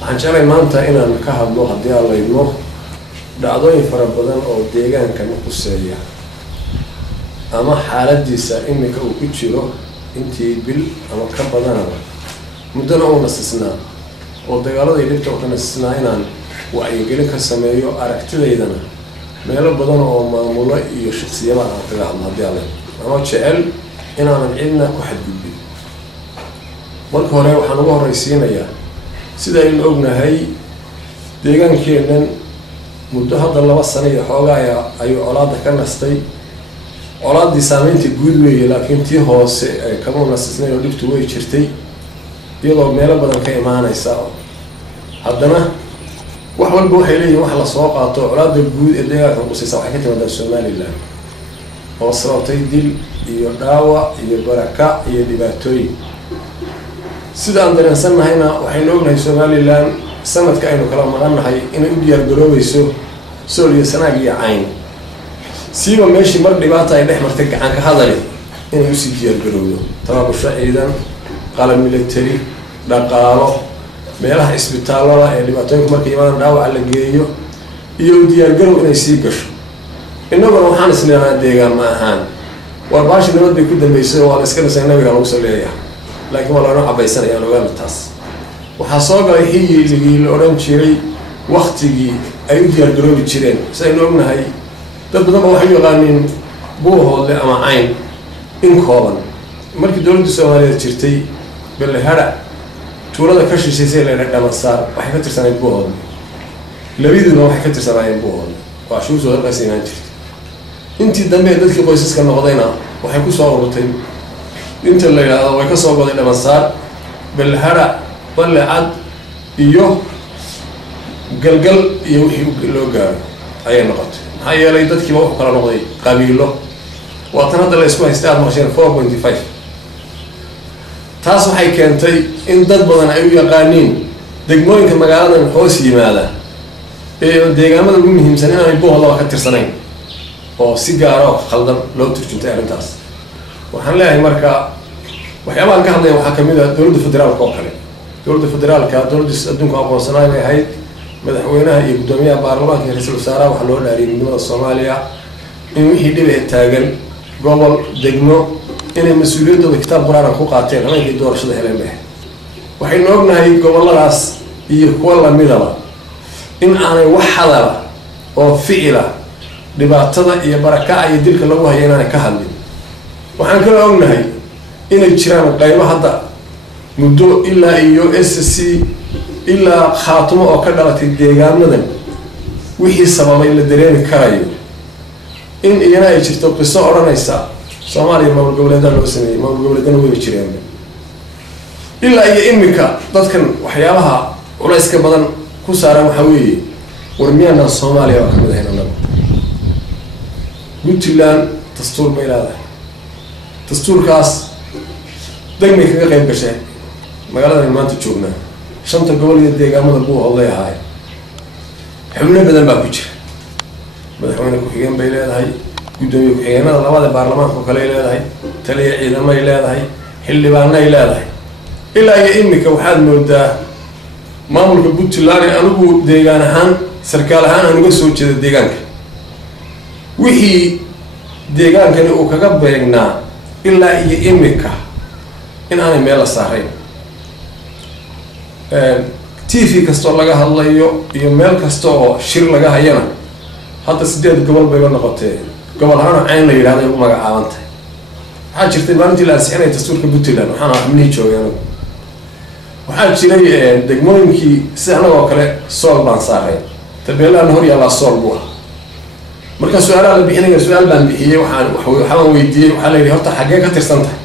waxaan jeclay maanta inaan ka hadlo haddii aan laydmo dhacdooyin fara badan oo deegaankan quseeya ama xaaladiisa iminka uu ku jiro intii bil ama ka badanaba muddana uu nasisnaa oo dagaalada iyo dhibta uu ka nasisnaa inaan wacyigelin ka sameeyo aragtidaydana meelo badan oo maamulo iyo shakhsiyaba aan kaga hadlo haddii aan laydmo ama jecel inaanan cidna ku xadgudbin. marka hore waxaan ugu horraysiinayaa sida aynu ognahay deegaankeennan muddo hadda 2 sano iyo xoogaa ayuu colaadda ka nastay. colaaddii saameyntii guud weeye laakiin tii hoose kama nasisnay oo dhibtu way jirtay iyadoo meelo badan ka imaanaysa. haddana wax walba waxay leeyihin wax la soo qaato colaadda guud ee deegaanka qusaysa waxay ka timaadaa Somaliland oo sababtay dil iyo dhaawac iyo barakac iyo dhibaatooyin. sida aan dareensannahayna waxaynu ognahay Somaliland sanadka aynu kala maqannahay inay u diyaar garoobayso sool iyo sanaag iyo cayn siiba meeshii mar dhibaata ay dhex martay gacan ka hadali inay usii diyaar garowdo tababarasho ciidan qalab military dhaqaalo meelaha isbitaallada ee dhibaatooyinka markay yimaadaan dhaawaca la geeyo iyo u diyaar garow inay sii gasho. innaguna waxaan isleeyahay deegaan ma ahaan war baashi nabad bay ku dambeysay oo waa la iska dhisay nabiga lagu soo leeyahay laakiin waa loo cabaysanayaan ogaana taas. waxaa soo galay xilligii la odhan jiray waktigii ay u diyaar garoobi jireen sidaynu ognahay dad badan ba waxay u yaqaaniin buuhoodle ama cayn in kooban. markii dowladda Soomaaliyeed jirtay Bellehara tuulada ka shisheysay la dhamasaar waxay ka tirsanayd buuhoodle labaduna waxay ka tirsanaayeen buuhoodle waa shuusoo halkaas inaan jirtay. intii dambe dadkii qoysaska noqdayna waxay ku soo ururtay inta la yiraahdo way ka soo goday dhamasaar Bellehara Balcad iyo galgal iyo wixii loo gaaro ayay noqotay. maxaa yeelay dadkiiba wuxuu kala noqday qabiilo waa tan hadda la isku haystaa aad maqasheen 4.5. taas waxay keentay in dad badan ay u yaqaaniin degmooyinka magaaladan hoos yimaada ee deegaamada ugu muhiimsan inaanay buuhoodlaba ka tirsanayn oo si gaar ah khaldan loo turjuntay arrintaas. waxaan leeyahay marka waxyaabahan ka hadlaya waxaa ka mid ah dowladda federaalka oo kale. dowladda federaalka dowladdiis adduunka aqoonsanaay bay ahayd madaxweynaha iyo guddoomiyaha baarlamaanka iyo ra-iisul wasaaraha waxaa loo dhaariyay midnimada Soomaaliya in wixii dhib ee taagan gobol degmo inay mas-uuliyaddooda kitaab quraan ku qaateen habeenkii doorashada heleen bay ahayd. waxaynu ognahay gobolladaas iyo kuwa lamidaba in aanay wax hadala oo ficila dhibaatada iyo barakaca iyo dilka lagu hayo inaanay ka hadlin. waxaan kala ognahay inay jiraan qaybo hadda muddo ilaa iyo SSC ilaa khaatumo oo ka dhalatay deegaamadan wixii sababay la dareemi karayo in iyana ay jirto qiso odhanaysa Soomaaliya maamul goboleedada loo sameeyay maamul goboleedana way jireen ilaa iyo iminka dadkan waxyaabaha culayska badan ku saaran waxa weeye war miyaana Soomaaliya oo kamid ahayn annaga. Puntland dastuur bay leedahay dastuurkaas degmay kaga qayb gashay magaalada maanta joognaa 5 gobol iyo deegaamada buuhoodle ahaay xubno badan baa ku jira. madaxweyne ku-xigeen bay leedahay guddoomiye ku-xigeenada labada baarlamaanka kale ay leedahay taliye ciidamay leedahay xildhibaanay leedahay. ilaa iyo iminka waxaad moodaa maamulka Puntland anigu deegaan ahaan sarkaal ahaan aan uga soo jeedo deegaanka wixii deegaankani uu kaga beegnaa ilaa iyo iminka in aanay meel la saarayn. TV kastoo laga hadlayo iyo meel kasta oo shir laga hayana hadda 8 gobol bay la noqotay gobol ahaan cayn la yiraahdo ugu magacaabantay. waxaa jirtay maalintii la ansixinay dastuurka Puntland waxaan xubnihi joogay waxaa jiray degmooyinkii si anagoo kale sool baan saaray tabeelaan hor yaala sool buu ah. marka su'aalaha la bixinaya su'aal baan bixiyay waxaan weydiiyay waxaa la yiri horta xagee ka tirsan tahay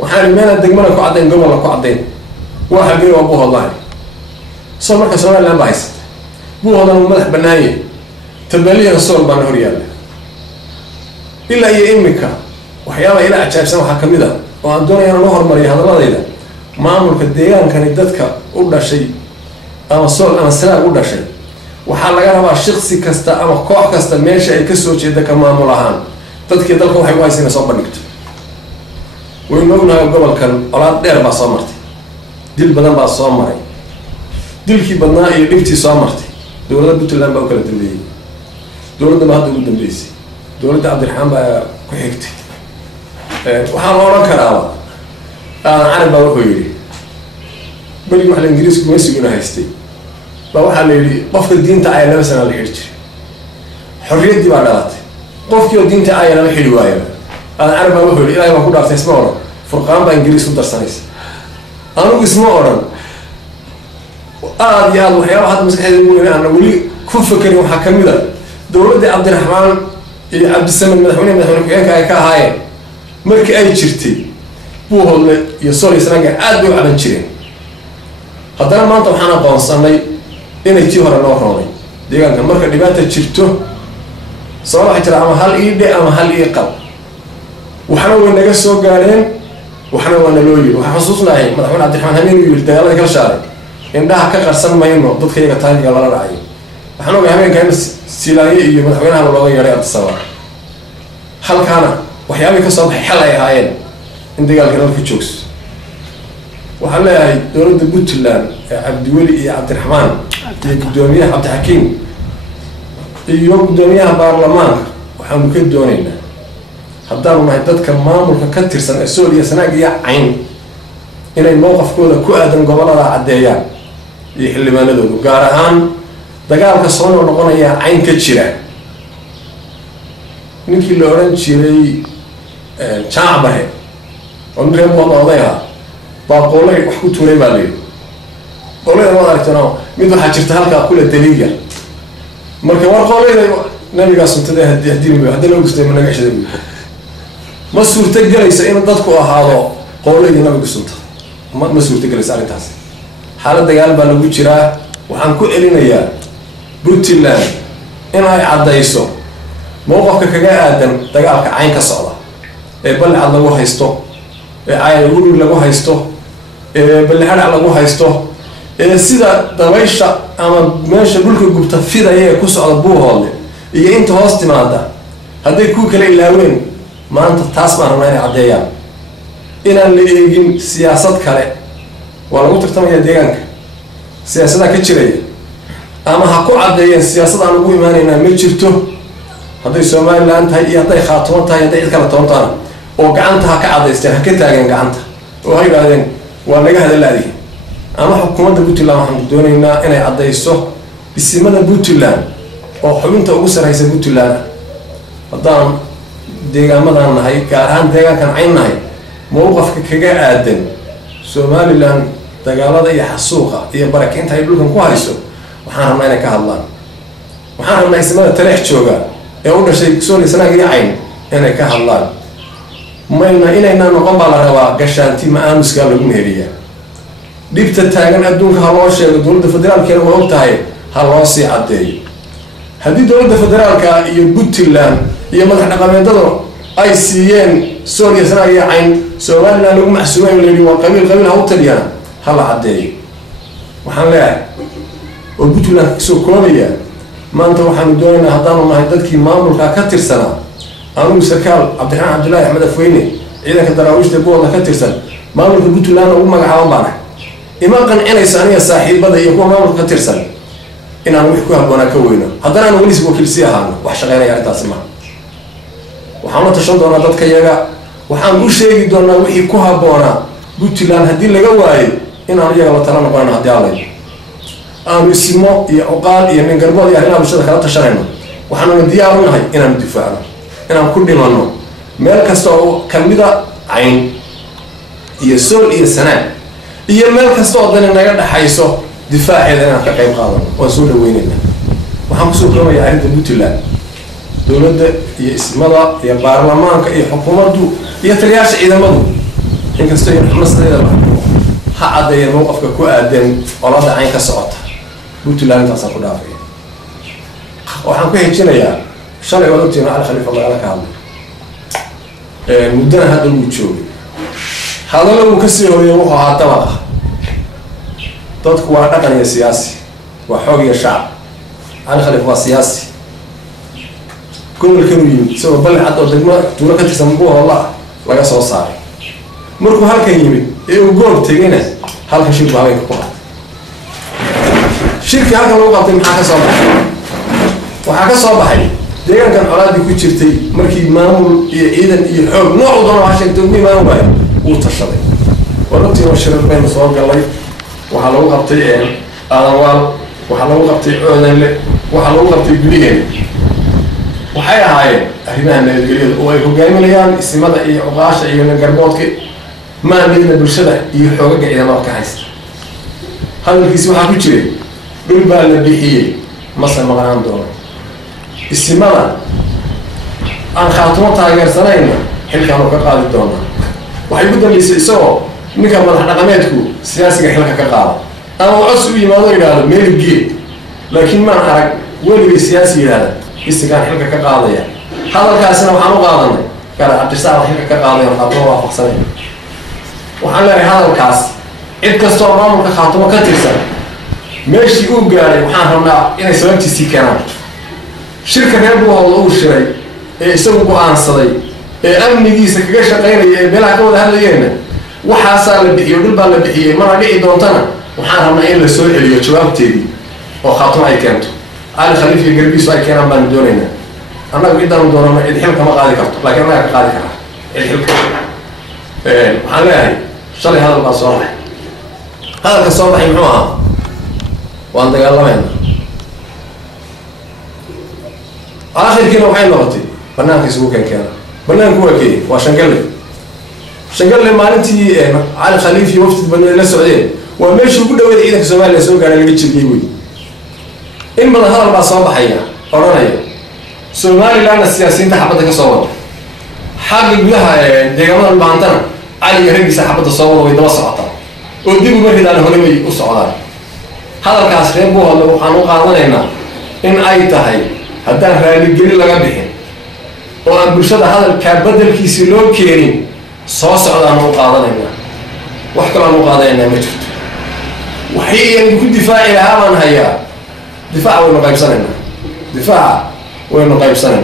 waxaan meena degmada ku cadeyn gobol ku cadeyn waa xagee waa buuhoodle soo marka Soomaaliland baa haysatay buuhoodle madax banaayay tabeeliyana sool baan hor yaala. ilaa iyo iminka waxyaabaha ila ajaabsan waxaa kamid ah oo aan doonayo inaan horumariyo hadalladayda maamulka deegaankani dadka u dhashay ama sool ama sanaag u dhashay waxaa laga rabaa shakhsi kasta ama koox kasta meesha ay ka soo jeeda ka maamul ahaan dadkii dalka waxay u haysanaysaa soo bandhigto. waynu ognahay gobolkan colaad dheer baa soo martay dil badan baa soo maray dilkii badnaa iyo dhibtii soo martay dowladda Puntland baa u kala dambeeyay dowladda ma hadda ugu dambeysay dowladda Cabdiraxmaan baa ku xigtay waxaan oran karaa aan baa wuxuu yiri bari wax Ingiriis kuma siguna haystay baa waxa la yiri qofka diinta ay laba sano la xiri jiray xorriyadii baa dhalatay qofkii diinta ay laba xiri waayo aan baa wuxuu yiri ilaahay baa ku dhaartay isma oran furqaan baa Ingiriis u darsanaysa anigu isma oran يا الله يا واحد مسك هذا يقول أنا ولي كفكر وحكمنا دولة عبد الرحمن عبد السلام مدحوني كهاي مرك أي شرتي بوه اللي يصير يسرقة عدوا على الشرين هذا ما أنت وحنا قاصناي إن يتيهر النهراني دي كان مرك اللي بات شرته صراحة ترى أما هل إيه ده أما هل إيه قب وحنا وين نجسوا قارين وحنا وين لويل وحصوصنا هاي مدحون عبد الرحمن همين يقول ده الله كل شارع indhaha ka qarsan mayno dadkayga taariikhda la raacay waxaan ogahay habeenkan silaaye iyo madaxweynaha looga yeeray Abdisaba halkaana waxyaabo ka soo baxay xal ay ahaayeen in dagaalka dalka joogs waxaan leeyahay dowladda Puntland ee Cabdiweli iyo Cabdiraxmaan iyo gudoomiyaha Cabdixakiim iyo gudoomiyaha baarlamaanka waxaan ka doonaynaa haddaan nahay dadka maamulka ka tirsan ee Soomaaliya Sanaag iyo Cayn inay mowqafkooda ku aadan gobolada cadeeyaan iyo xildhibaanadoodu gaar ahaan dagaalka soo noqonaya Cayn ka jira ninkii la oran jiray Jaabahe oo reer Boodoodaha baa qolay wax ku tuuray baa leeyahay qolay waa aragtana mid waxa jirta halka kula daliiga marka war qolayda nabiga suntada hadii hadii loo gustay managa xishay ma suurta galaysa in dadku ahaado qolayda nabiga suntada ما سويت جلس على تاس حالة دجال بلوجي شراء وحن كل إلينا بروتيلان إن هاي عدايسو موقف كجاء آدم دجال كعين كصالة بل على الله هيستو عين يقولوا له هيستو بل حال على الله هيستو سيدا دوايشة أما ماشي بقولك جبت في ده هي كوس على أبوه هذا هي أنت هاست ما ده هذا يكون كلا إلا وين ما أنت تسمع رماني عدايا إن اللي يجين سياسات كله ولا قلت ترى يا ديانك سياسة كتيرة أما حكوا عديان سياسة أنا أقول ما أنا ملشرته هذا يسمى اللي أنت هي هذا خاطرون هاي هذا يتكلم تونتنا وقعنتها كعديستين هكذا عن قعنتها وهاي بعدين ولا جه هذا الذي أما حكومة بوتيلان محمد دوني إن أنا عديسه بسمنا بوتيلان أو حبيبته أبوسر هيس بوتيلان هذا ديان ما ده هاي كارهان ديان كان عين هاي موقف كجاء آدم سوماليلاند دجالة هي حسوقة هي بركين تاي بلوكم كويسو وحنا ما كهالله وحنا ما يسمى تريح شوجا يقولنا شيء سوري سنة عين أنا كهالله ما إنا نقوم على روا قشانتي ما أمس قالوا مهرية ديبت التاجن أدون كهالله شيء دولة الفدرال كانوا وقتها هالله سي عدي هذه دولة الفدرال كيبوتيلان هي ما إحنا قامين تدرو أي سيين سوريا سنة عين سؤالنا لو محسوبين اللي هو قبيل هوتليان هلا عدي وحنا وقلت لك سو كوليا ما أنت وحنا دوينا هضامة مع هدتك مامور كاتر سنة أنا مسكال عبد الرحمن عبد الله أحمد فويني إذا كدراويش تبوه الله كاتر سنة مامور قلت له أنا أمك عوام معنا إما كان أنا ثانية صاحب بدأ يكون مامور كاتر سنة إن أنا ويحكوها بنا كوينا هذا أنا وليس وكيل سياحة وحشغلنا يعني تاسمع وحنا تشون دونا دتك يجا وحنا وشيء دونا ويحكوها بنا بوتيلان هدي اللي جواي إن أنا يجا لطلعنا بنا هدي عليه أنا اسمه يعقال يعني قربوا يعني أنا بشر خلاص تشرنا وحنا نديارنا هاي إن ندفعنا إن كل منو ملك استو كم بدا عين يسول إنسان ملك استو ضلنا نقدر حيسو دفاع إذا أنا كقيم قادم وسول ويننا وحنا سول كم يعني بوتيلان دولة اسمها يا برلمان كي حكومته يترياش إذا مضوا إنك استوي مصر إذا حد يموقف كقائد ولا ده عين كسرت بوتيلان تصرف دافع وحنا كه هيجينا يا شرع ولدتنا على خليفة الله على كامل مدنا هذا الموتشوي هذا لو كسر هو يروح على طبقة تذكر أكن سياسي وحوجي الشعب على خليفة سياسي كل الكلمة سوى بلع حتى الدماء تقول كنت سمبوها والله ولا سوى صار مركو هالكلمة إيه وقول تجينا هالكشيء بعدين كوه shirki halka lagu qabtay maxaa ka soo baxay waxaa ka soo baxay deegaankan colaadii ku jirtay markii maamul iyo ciidan iyo xoog nooc doona waxa sheegtay uu imaan waayo uu tashaday ورنتي وشرب بين صواب قلبي وحلو قبتي أروال وحلو قبتي أذن وحلو قبتي بليين وحيا هاي أهلنا الجليل ويهو جاي مليان استمادة إيه عقاش إيه من الجربوتك ما عندنا بالشدة يحوق إلى ما كحس هذا الكيس واحد بيجري بالبال بيحيي مثلا ما عنده استمادة عن خاطرتها غير سنين حين كانوا كقاعد الدونا وحيبدأ يسوي ninka madax dhaqameedku siyaasiga xilka ka qaada ama cusub yimaado ilaalo meel geed laakiin ma arag weliga siyaasi ilaalo istigaan xilka ka qaadaya hadalkaasina waxaan u qaadanay gaar abdisaar xilka ka qaadaya qaabto waafaqsanay waxaan leeyahay hadalkaas cid kasta oo maamulka khaatimo ka tirsan meeshii uu gaaray waxaan rabnaa inay sababtiisii keenaan shirka reer buuhooda uu shiray ee isagu go'aansaday ee amnigiisa kaga shaqaynaya ee meelaha ka wada hadlayeenna waxaasaa la bixiyo dhul baa la bixiyey mana dhici doontana waxaan rabnaa in la soo celiyo jawaabteedii oo khaatimo ay keento cali khaliif iyo garbiisu ay keenaan baanu doonaynaa annagu cidaanu doonana cid xilka ma qaadi karto laakiin annaga ka qaadi karaa cid xilka waxaan leeyahay shalay hadal baa soo baxay hadalka soo baxay muxuu ahaa waan dagaalamayna aakhirkiina waxay noqotay banaanka isugu keenkeena banaanku waa keeyey waa shangalle شنقل مالنتي على خليفي وفد بني السعودية وماشي وقول له إذا كسومالي سوق على اللي جتشي بيوي إن بدنا هذا البصابة حيا قرنا سومالي لأن السياسيين تحبط كصور حاجة لها دجاجنا البانتنا علي يهرب سحبط الصور ويدرس عطا وديبوا مركز على هنمي أسعار هذا الكاسرين بوه اللي وحنو قارنا إن أي تهاي حتى هذا الجيل اللي قبلهم وأن برشة هذا الكبدل كيسلو كيرين صوص على مقاضينا وحكم على مقاضينا مجد وحي يكون دفاع إلى هذا هيا دفاع وين قايب سننا دفاع وين قايب سننا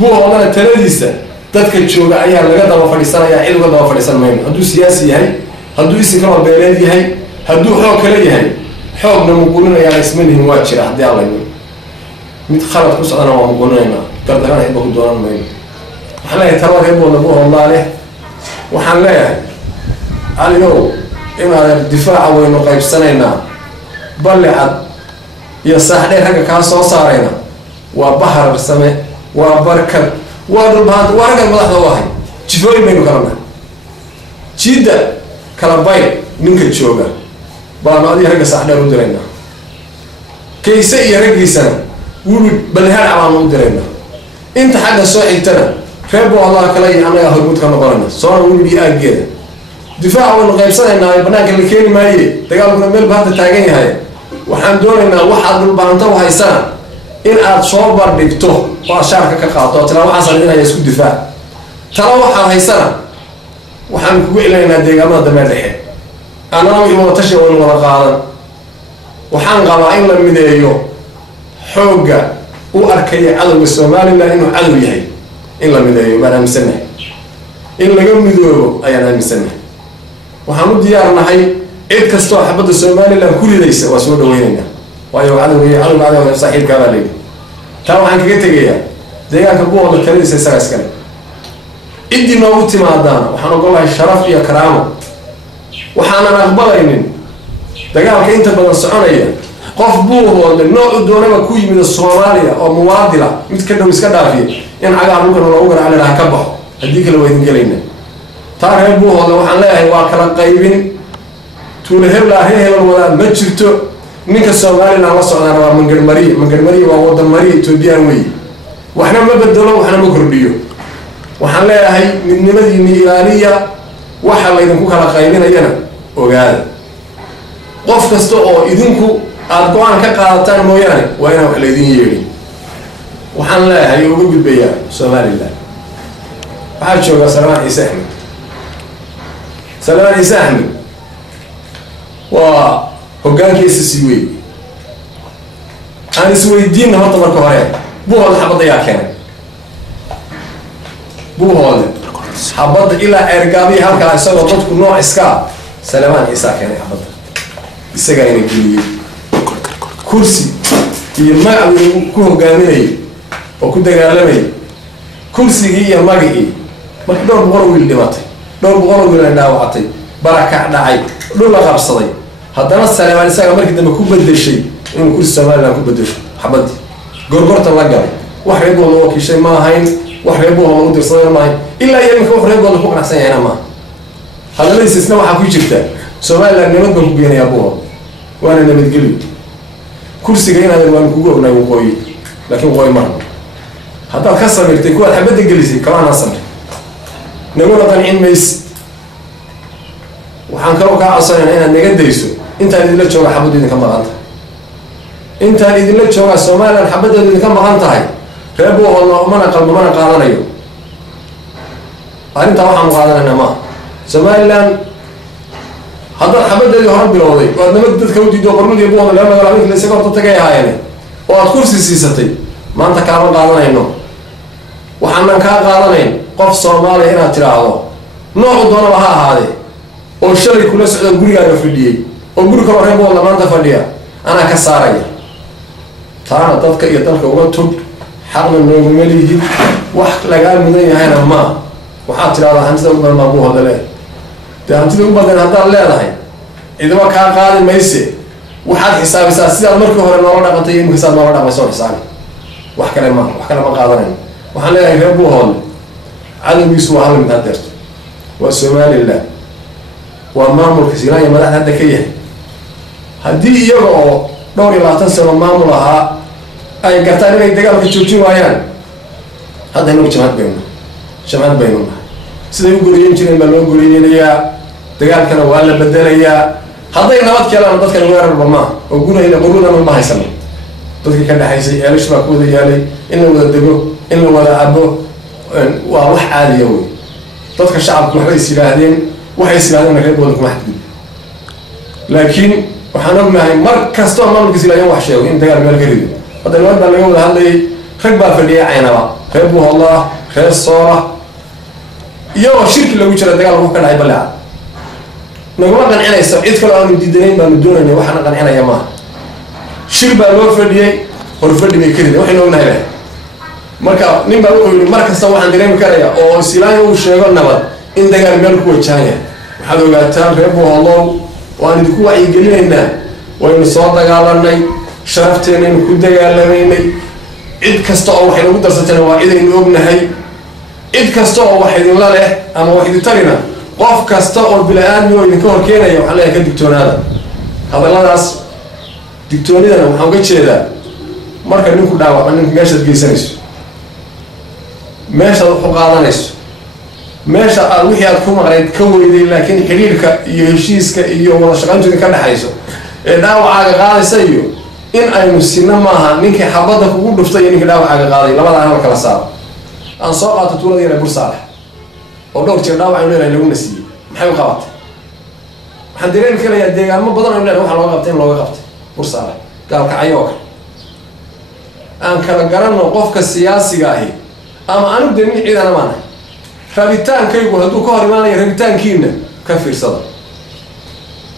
هو والله التلذيذ تذكر شو أيها اللي قدر وفلسطين يا عيد قدر وفلسطين مين هدو سياسي هاي هدو استقرار بلدي هاي هدو حوك لي هاي حوك نمقولنا يا اسمه مواتشر أحد الله يمين متخلط قصة أنا ومقولنا قدر أنا يبغى دوران مين وحنا يتروى يبغى نبوه الله عليه waxaan leeyahay aliyow inaad difaaca weynu qaybsanaynaa ballicad iyo saaxdheer ragga kaa soo saarayna waa bahar same waa barkad waa dhulbaanta waa raggan madaxda u ahay jifooyin baynu kala nahay jiidda kala bayl ninka jooga baanu adiga ragga saaxdheer u diraynaa kayse iyo raggiisana wuli ballihaadha baanu u diraynaa inta xagga soo xigtana reebo Allah kala anaga hormud ka noqonayna soo wuli aageeda difaac waynu qaybsanaynaa banaanka la keeni maaye dagaalkuna meel baad taagan yahay waxaan doonaynaa waxaad dhulbaanta u haysana in aad soo bardhigto oo shaarka ka qaado talaa waxaan inay isku difaac tala waxaan haysana waxaan kugu ilaalinaa deegaamada dambe dhexe anana wixii tashi oo wada qaadan waxaan qabaa in la mideeyo xooga u arkay cadawga Soomaaliland inuu cadow yahay in la mideeyo baan aaminsannahay in laga midoobo ayaan aaminsannahay waxaan u diyaarnahay cid kastoo xabadda Soomaaliland ku ridaysa waa soo dhaweynaynaa waayo cadawga saaxiibka baa leeyahay taa waxaan kaga tegayaa deegaanka buuqda kaliisa isaga iskale ciddii noogu timaadaan waxaan ogolahay sharaf iyo karaamo waxaanan aqbalaynin dagaalka inta badan soconaya qof buuqooda nooc doonaba ku yimid Soomaaliya oo muwaadila mid ka dhow iska dhaafiya in cagaar dhulkan loogu garaac leeyahay ka baxo haddii kale waydin gelayna taa reer buuqooda waxaan leeyahay waa kala qaybin tuula hebla hebel wala ma jirto ninka Soomaaliland la socdaana waa mangarmari waa wadan mari Ethiopian way waxna ma bedelo waxna ma kordhiyo waxaan leeyahay midnimadiina ilaaliya waxa la idinku kala qaybinayana ogaada qof kasta oo idinku aad go'aan ka qaadataan mooyaane waa inaan wax la idin yeelin waxaan leeyahay ugu gudbayaa Soomaaliland waxaa jooga Salmaan Ciise Axmed waa hoggaankiisa si weyn aan isweydiin horta marka hore buuhooda xabadda yaa keenay buuhooda xabadda ilaa ergaabi halkaa isagoo dadku nooc iska Salmaan Ciise keenay xabadda isaga inay geliyay كرسي هي ما كوه جامني وكنت جالمي كرسي هي ماجي ما دور بقرو اللي ماتي دور بقرو اللي داوعتي بركة داعي دول غرصدي هذا نص على ساق مركز لما كوب بدل شيء إنه كل سماء لا كوب بدل حبدي قرقرت الله قال واحد يبغى الله كشيء ما هين واحد يبغى الله مدير صغير ما هين إلا يوم واحد يبغى الله فوق نحسن يعني ما هذا ليس استثناء حكي جدا سماء لا نمد بكوبين يا أبوه وأنا نمد قلبي كرسي جايين هذا الوان كوجو ولا قوي لكن قوي مرة هذا الخصم يرتكوا حبدي جلسي كمان أصلا نقول طالعين ميس وحن كروك عصرنا هنا نقديسه أنت اللي لا تشوف حبدي إذا كم غلط أنت اللي لا تشوف السماء الحبدي إذا كم غلط هاي فأبوه والله ما نقل ما نقارن أيوه أنت واحد مقارنة ما سماء لان هذا الحبدي اللي هرب بالوضي وأنا مدة كودي دو قرن يبوه لما قال عليك ليس كرت تجاي هاي وأذكر سيستي ما أنت كارم قارن إنه وحنا كارن قف صومالي هنا تراعوا نوع دونا بها هذه والشري كل سعد قولي أنا فديه وقولي كم رهيب والله ما أنت فديه أنا كسارية ترى تذكر يتذكر وقتهم حقنا إنه مليه وحق لقال مدني هنا ما وحاط على هنسى وما أبوه هذا له ده هنسى وما بدنا هذا لا له إذا ما كان قادم ما يصير وحد حساب أساسي المركب هو النور نقطين حساب النور نقطين مسؤول حسابي وحكنا ما قادرين وحنا يهربوا هون عدم يسوى هذا المتدرج والسماء لله ومامور كسيران ما لا هذا كيه هدي يجوا دوري لا تنسى مامورها أي قتالين يدقوا كتشوتشي ويان هذا نوع شمال بينهم سيدي يقولين شنو ما يقولين ليا دقال كانوا ولا بدليا هذا ينبت كلام نبت كانوا غير ربما وقولنا إلى قولنا ما هيسمع تذكر كان حيسي ليش ما كود يالي إنه ولا دقوا إنه ولا أبوه وروح عادي يوي تذكر الشعب محري سلاهدين وحي سلاهدين غير بودك واحد لكن وحنا ما مركز طول ما مركز سلاهدين وحشة وين دقال مال كريم هذا الوقت اللي يقول هذا خرب في الياء عينه خربه الله خير الصورة يو شرك اللي وجرى دقال روح كان عيبلع نقول قنعنا يستبعد كل أمر جديدين بندون إنه وحنا قنعنا يا ما شرب الوقت في الياء ورفض بيكرد وحنا قلنا له marka nin baa wuxuu yiri markasta waxaan dareemi karayaa oo Silaayo uu sheego nabad in dagaal meel ku wajahaya waxaad ogaataan reebo Hollow waan idinku wacyi gelinaynaa waynu soo dagaalanay sharafteena in ku dagaalameynay cid kasta oo waxay ugu darsatay waa idin ognahay cid kasta oo wax idin la leh ama wax idin tarina qof kasta oo bilaadan oo idin ka horkeenaya waxa la ka digtoonaada hadalladaas digtoonidana waxaan uga jeedaa marka ninku dhaawac ninku meesha geysanayso meesha wuxuu qaadanayso meesha aad wixii aad ku maqnayd ka weyday laakiin xiriirka iyo heshiiska iyo wada shaqaynta ka dhaxayso ee dhaawacaaga qaadaysa iyo in aynu sinna maaha ninkii xabada kugu dhuftay ninkii dhaawacaaga qaaday labada aan kala saaro aan soo qaato tuulada yar Bursaale oo dhowr jeer dhaawac inuu leeyahay lagu nasiiyay maxay u qabatay waxaan dareemi karayaa deegaamo badan oo leeyahay waxa looga qabtay in looga qabtay Bursaale gaalka ayooka aan kala garanno qofka siyaasiga ahi ama aanu deemin ciidana maana rabitaankaygu hadduu ka hor imaanayo rabitaankiina ka fiirsada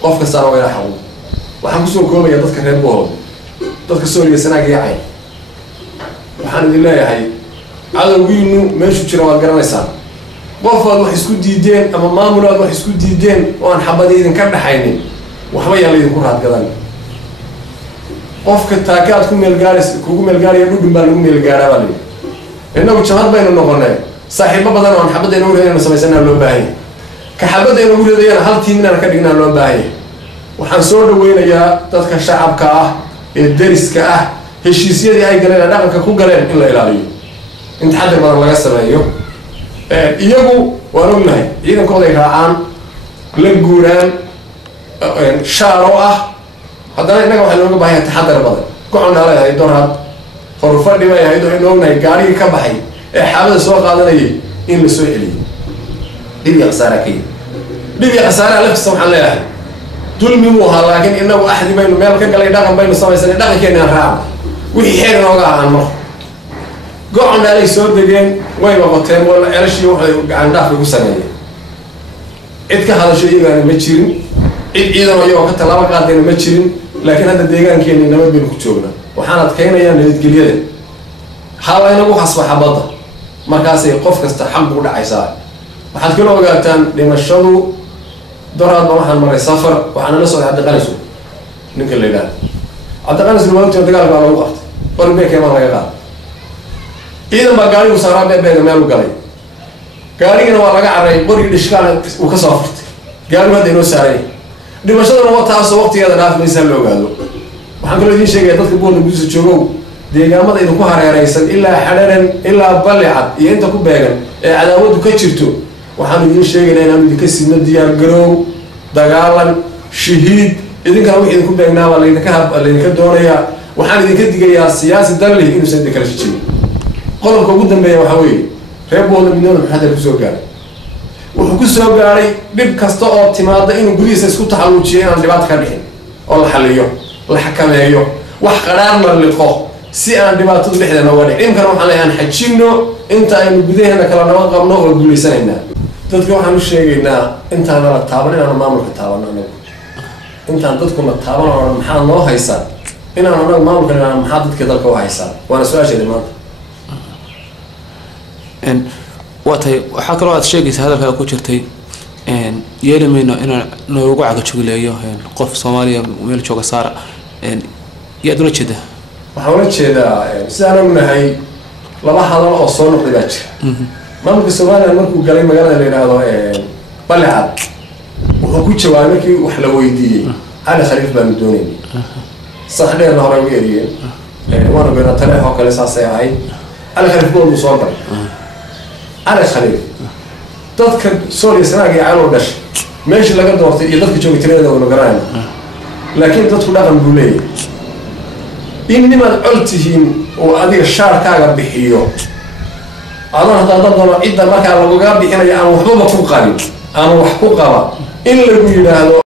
qofka saar way raxo waxaan ku soo koobaya dadka reer Bohol dadka Soomaaliya sanaaga yahay waxaan idin leeyahay cadawgiinu meeshu jira waad garanaysaan qof aad wax isku diideen ama maamul aad wax isku diideen oo aan xabadii idin ka dhaxaynin waxba yaa idin ku raad gadan qofka taakaad ku meel gaaris kugu meel gaariyo dhudhun baa lagu meel gaaraa baa leeyahay إنه جماعة بينه نقولنا صاحب بدنا عن حبة إنه ولا نسمينا له باهي كحبة إنه ولا ده هل تيمنا كدينا له باهي وحنصور وين يا تذكر الشعب كأه الدرس كأه هالشيء دي أي قلنا نعم ككو قلنا إلا إلهي أنت حد ما الله يسمع أيوه يجو ونقولنا إذا كذا يرعان للجوران شاروة هذا إنك واحد نقول باهي تحضر بدر كون على هاي دورها فرفض ما يهيدو إنه نيجاري كبحي حابة سواء قادنا إن لسوء إلي ليه خسارة كي ليه خسارة لك سبحان الله تلميموها لكن إنه أحد بينه مالك قال يدعم بينه سوى سنة دعك كأنه رام وهي حين وقع عن مر قعنا عليه سود دين وين وقتين ولا إيش يوحى عن دافع وسنة إذا هذا شيء يعني متشرين إذا ما يوقع تلا قادين متشرين laakiin hadda deegaankeeni nabad baynu ku joognaa waxaan adkaynayaa nabadgelyada haba inagu khasba xabadda markaasay qof kasta xaq u dhacaysaa waxaad kala ogaataan dhimashadu doraadba waxaan maray safar waxaana la socday cabdiqanis ninka la yidhaahdo cabdiqanis ruwaagtii dagaal baa lagu qabtay qori beekee baa laga qaaday ciidan baa gaarigu saaraa beebeega meel u galay gaarigana waa laga carray qorigii dhishkaana uu ka soo furtay gaarigu hadda inoo saaray dhimashadana waa taasoo waqtigeeda dhaafmaysaa la ogaado waxaan kaloo idiin sheegaya dadka buurna gudiisa joogow deegaamada idinku hareeraysan ilaa xadharan ilaa balicad iyo inta ku beegan ee cadaawadu ka jirto waxaan idiin sheegaynaa inaanu idinka sidno diyaar garoow dagaalan shahiid idinkana wixii idinku beegnaa baa laydinka doonayaa waxaan idinka digayaa siyaasi danlih inuusan idin kala shijin qodobka ugu dambeeya waxaa weeye reer boodna midnimada maxamed kusoo gaaray wuxuu ku soo gaaray dhib kasta oo timaada inuu gudihiisa isku taxalluujiyo inaan dhibaato ka dhixin oo la xaliyo la xakameeyo wax qadhaar la liqo si aan dhibaatadu dhexdeena uga dhicin imkana waxaan leeyahay aan xajinno inta aynu gudaheena kala nabad qabno oo guulaysanaynaa dadka waxaan u sheegaynaa intaana la taaban inaanu maamulka taabanno anagu intaan dadkuna taaban oo maxaa noo haysaan inaan anagu maamulka inaan maxaa dadka dalka u haysaan waana su-aasheeda maanta waa tahay waxaa kaloo aad sheegaysa hadalkaa ku jirtay yeeli mayno inaan noogu cagajugileeyo qof soomaaliya meel jooga saara yaad ula jeedaa waxaan ula jeedaa sidaan ognahay laba hadal oo soo noqday baa jira maamulka Soomaaliya markuu galay magaalada la yiraahdo balicad wuxuu ku jawaabay markii wax la weydiiyay Ali Khaliif baan doonay sax dheer hore u yeeriyay waana beena tare oo kale saasay ahay Ali Khaliif buu soo galay Ali Khaliif dadka Soomaaliya sanadii caaloo dhashay meeshii laga doortay iyo dadka joogay tirada oo garaan laakiin dadku dhaqan buu leeyahay in nimaad coltihiin oo adiga shaarkaaga bixiyo adoo hadda dad cidda markaa lagu bixinayo aan waxba ku qabin aan wax ku qaba in lagu yiraahdo